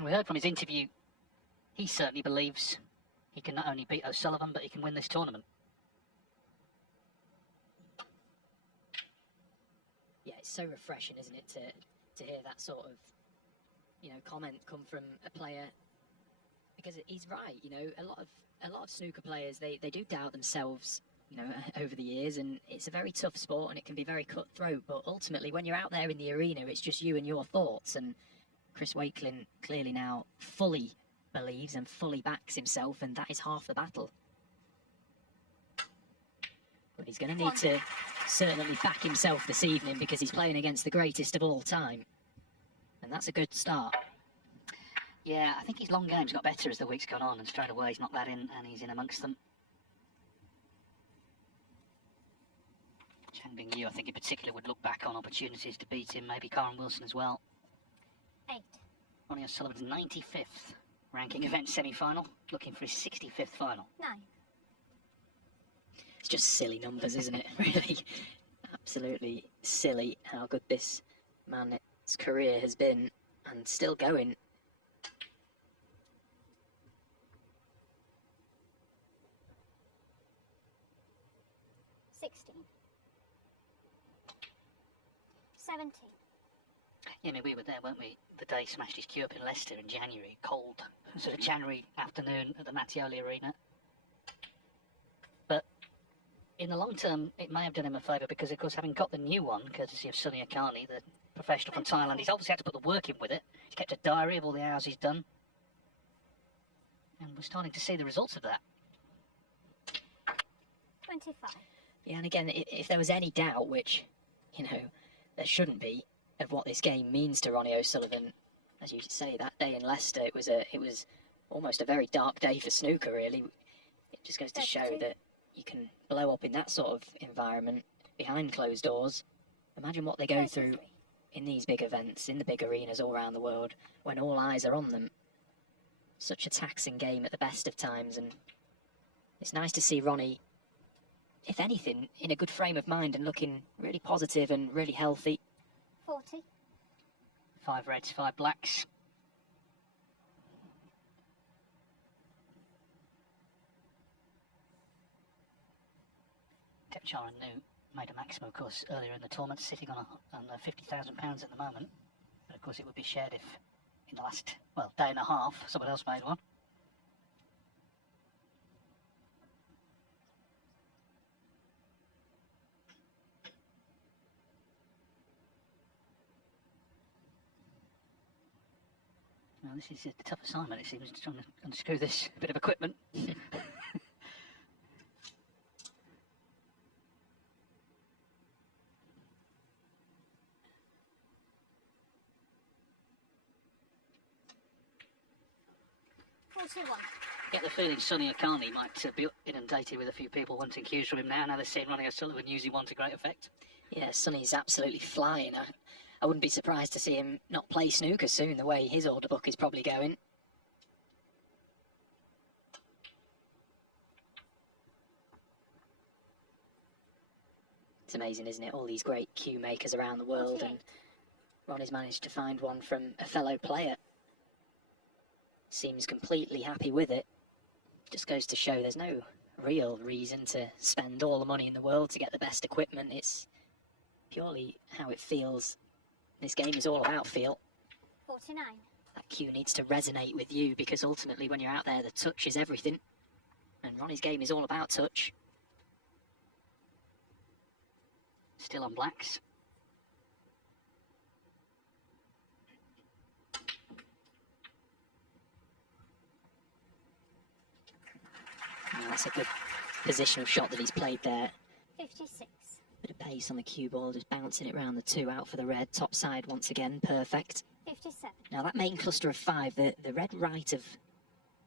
We heard from his interview, he certainly believes he can not only beat O'Sullivan, but he can win this tournament. Yeah, it's so refreshing, isn't it, to hear that sort of, comment come from a player, because he's right. A lot of snooker players, they do doubt themselves, over the years, and it's a very tough sport and it can be very cutthroat. But ultimately, when you're out there in the arena, it's just you and your thoughts. And Chris Wakelin clearly now fully believes and fully backs himself, and that is half the battle. But he's going to need to certainly back himself this evening, because he's playing against the greatest of all time. And that's a good start. Yeah, I think his long game's got better as the week's gone on, and straight away he's knocked that in, and he's in amongst them. Chang Bing Yu, I think in particular, would look back on opportunities to beat him, maybe Karen Wilson as well. 8. Ronnie O'Sullivan's 95th ranking event semi-final, looking for his 65th final. 9. It's just silly numbers, isn't it? Really, absolutely silly how good this man's career has been, and still going. Yeah, I mean, we were there, weren't we? The day he smashed his cue up in Leicester in January, cold sort of January afternoon at the Mattioli Arena. But in the long term, it may have done him a favour, because, of course, having got the new one, courtesy of Sunny Akani, the professional from Thailand, he's obviously had to put the work in with it. He's kept a diary of all the hours he's done. And we're starting to see the results of that. 25. Yeah, and again, if there was any doubt, which, there shouldn't be, of what this game means to Ronnie O'Sullivan, as you say, that day in Leicester, it was almost a very dark day for snooker, really. It just goes to show that you can blow up in that sort of environment behind closed doors. Imagine what they go through in these big events, in the big arenas all around the world, when all eyes are on them. Such a taxing game at the best of times, and it's nice to see Ronnie, if anything, in a good frame of mind and looking really positive and really healthy. 40. 5 reds, 5 blacks. Depchar and New made a maximum, of course, earlier in the tournament, sitting on £50,000 at the moment. But of course, it would be shared if, in the last, day and a half, someone else made one. Well, this is a tough assignment, it seems, trying to unscrew this bit of equipment. 41. Get the feeling Sunny Akani might be inundated with a few people wanting cues from him now. Now they're seeing Ronnie O'Sullivan using one to great effect. Yeah, Sunny's absolutely flying. I wouldn't be surprised to see him not play snooker soon, the way his order book is probably going. It's amazing, isn't it? All these great cue makers around the world, 48. and Ronnie's managed to find one from a fellow player. Seems completely happy with it. Just goes to show there's no real reason to spend all the money in the world to get the best equipment. It's purely how it feels. This game is all about feel. 49. That cue needs to resonate with you, because ultimately when you're out there, the touch is everything. And Ronnie's game is all about touch. Still on blacks. Oh, that's a good positional shot that he's played there. 56. Bit of pace on the cue ball, just bouncing it round the 2 out for the red. Top side once again, perfect. 57. Now that main cluster of 5, the red right of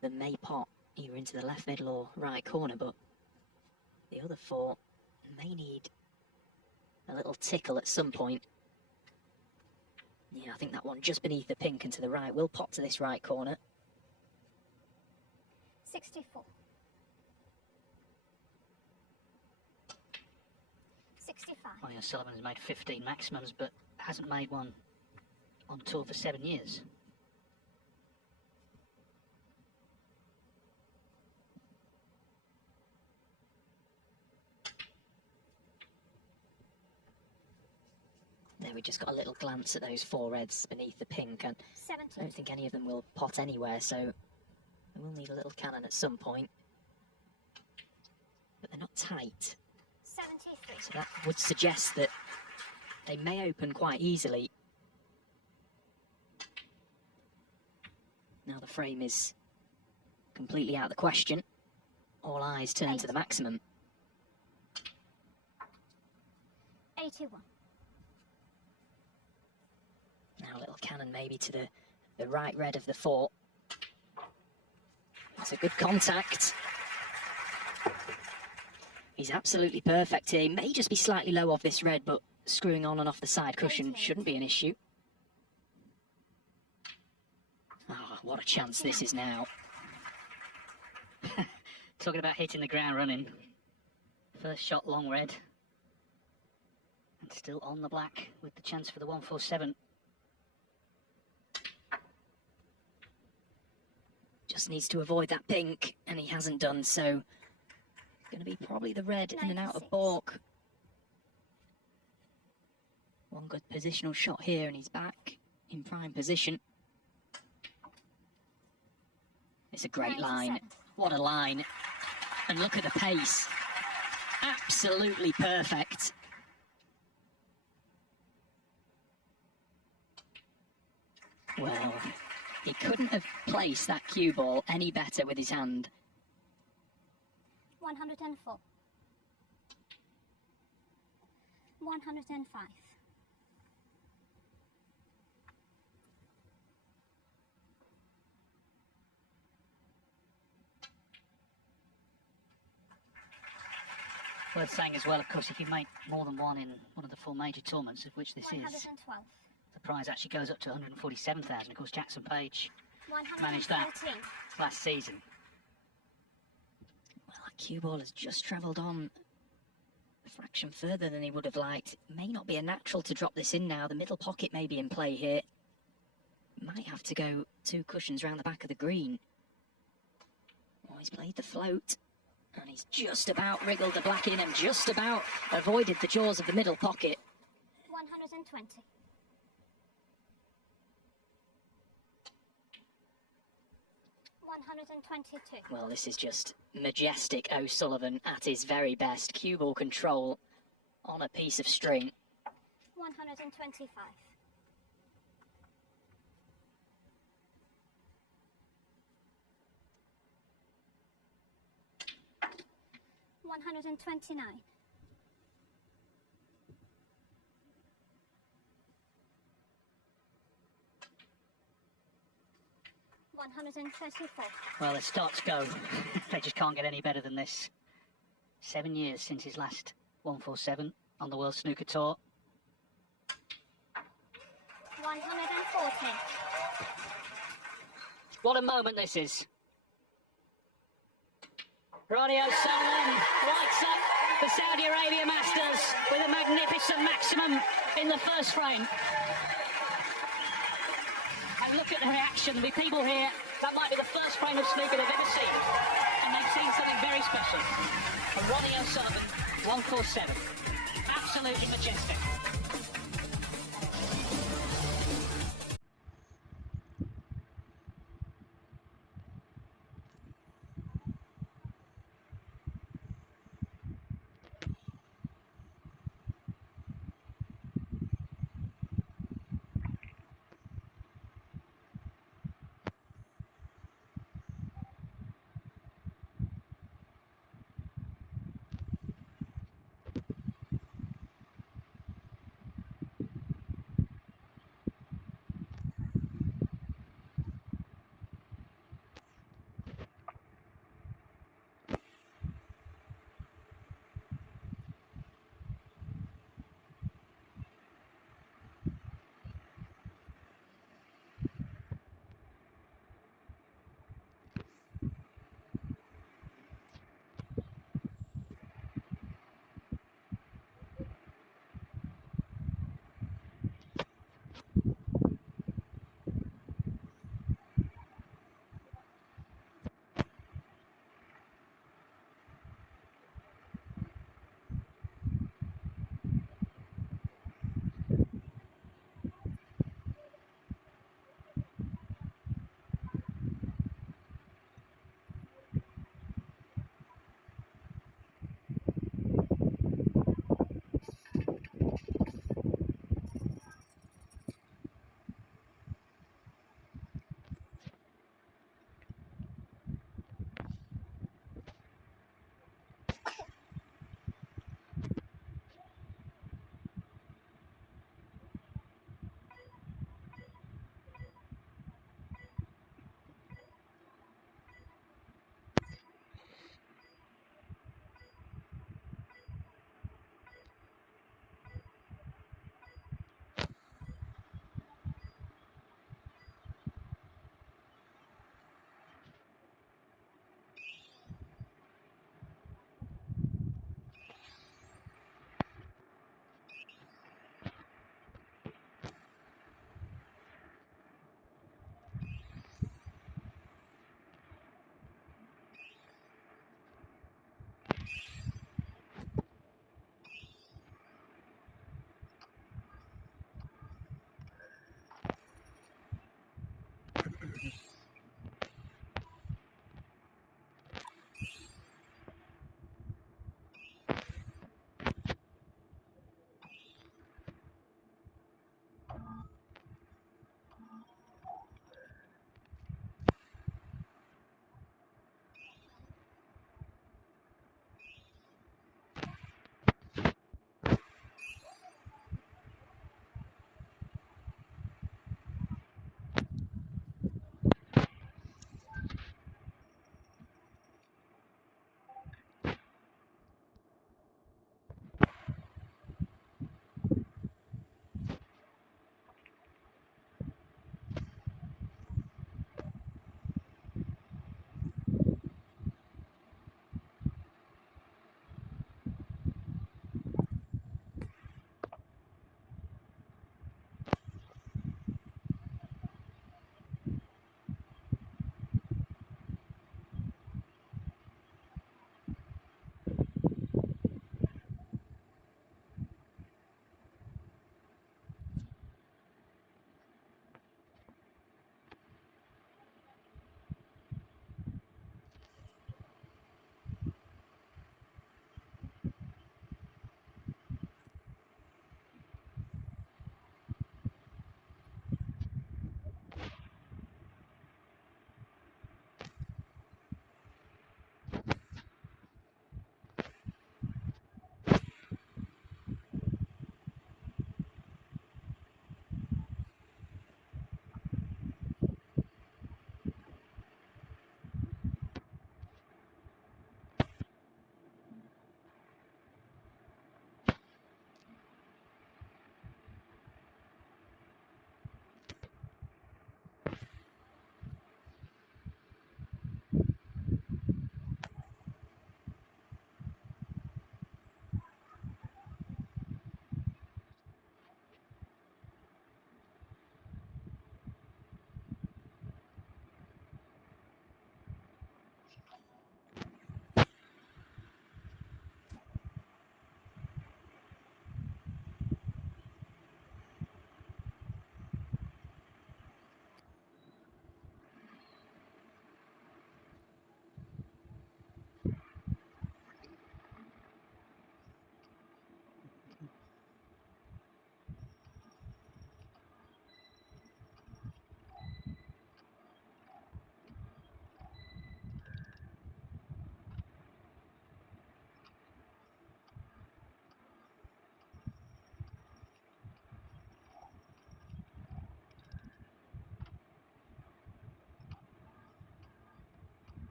the May pot, either into the left middle or right corner, but the other 4 may need a little tickle at some point. Yeah, I think that one just beneath the pink and to the right will pop to this right corner. 64. 65. Ronnie O'Sullivan has made 15 maximums, but hasn't made one on tour for 7 years. There we just got a little glance at those 4 reds beneath the pink, and I 70. don't think any of them will pot anywhere, so we'll need a little cannon at some point. But they're not tight, 73. so that would suggest that they may open quite easily. Now the frame is completely out of the question. All eyes turn to the maximum. 81. Now a little cannon maybe to the right red of the 4. That's a good contact. He's absolutely perfect here. He may just be slightly low off this red, but screwing on and off the side cushion shouldn't be an issue. Ah, what a chance this is now. Talking about hitting the ground running. First shot long red. And still on the black with the chance for the 147. Just needs to avoid that pink, and he hasn't done so. It's going to be probably the red in and out of 96. balk. One good positional shot here, and he's back in prime position. It's a great line. 97. What a line. And look at the pace. Absolutely perfect. Well, he couldn't have placed that cue ball any better with his hand. 104. 105. Worth saying as well, of course, if you make more than one in one of the 4 major tournaments, of which this is, 112. the prize actually goes up to 147,000. Of course, Jackson Page managed that 113. last season. Well, that cue ball has just travelled on a fraction further than he would have liked. It may not be a natural to drop this in now. The middle pocket may be in play here. Might have to go 2 cushions round the back of the green. Oh, he's played the float. And he's just about wriggled the black in and just about avoided the jaws of the middle pocket. 120. 122. Well, this is just majestic O'Sullivan at his very best. Cue ball control on a piece of string. 125. 129. 134. Well, the starts go. They just can't get any better than this. 7 years since his last 147 on the World Snooker Tour. 140. What a moment this is. Ronnie O'Sullivan lights up the Saudi Arabia Masters with a magnificent maximum in the first frame. And look at the reaction. The people here, that might be the first frame of snooker they've ever seen. And they've seen something very special. From Ronnie O'Sullivan, 147. Absolutely majestic.